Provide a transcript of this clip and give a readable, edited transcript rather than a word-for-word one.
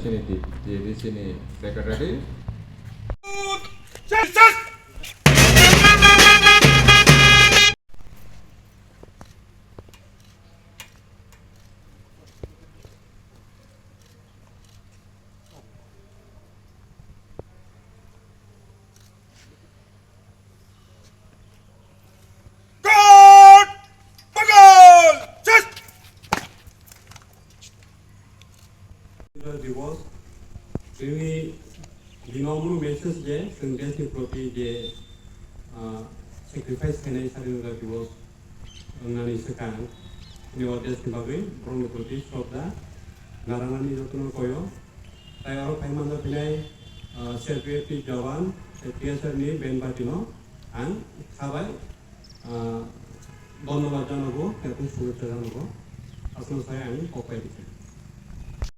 sini di sini secretary. Divorce, ini di nomor message je, sengketa properti je, sacrifice kena isari nggak divorce, nggak sekarang, ini order sebagai Borom properti shopda, garangan itu tuh koyo, saya orang pemain terpilih, servis Jawan, servis ini Ben Batino, an, sabai, Bono Bajano go, tapi sulit jalan go, asal saya ini kopi itu.